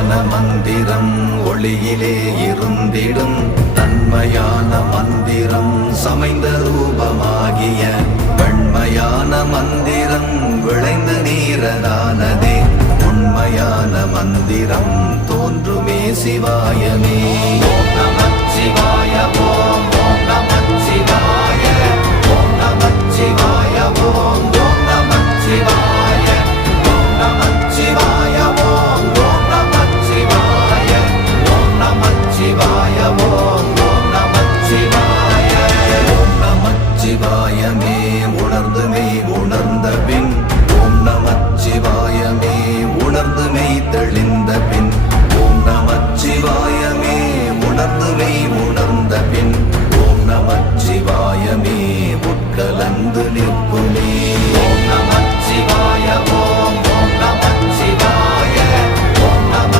உண்மையான மந்திரம் ஒளியிலே இருந்திடும் தன்மையான மந்திரம் சமைந்த ரூபமாகிய வெண்மையான மந்திரம் விளைந்த நீரதானதே உண்மையான மந்திரம் தோன்றுமே சிவாயமே. ஓம் நமச்சிவாய ஓம் நமச்சிவாய ஓம் நமச்சிவாய ஓம்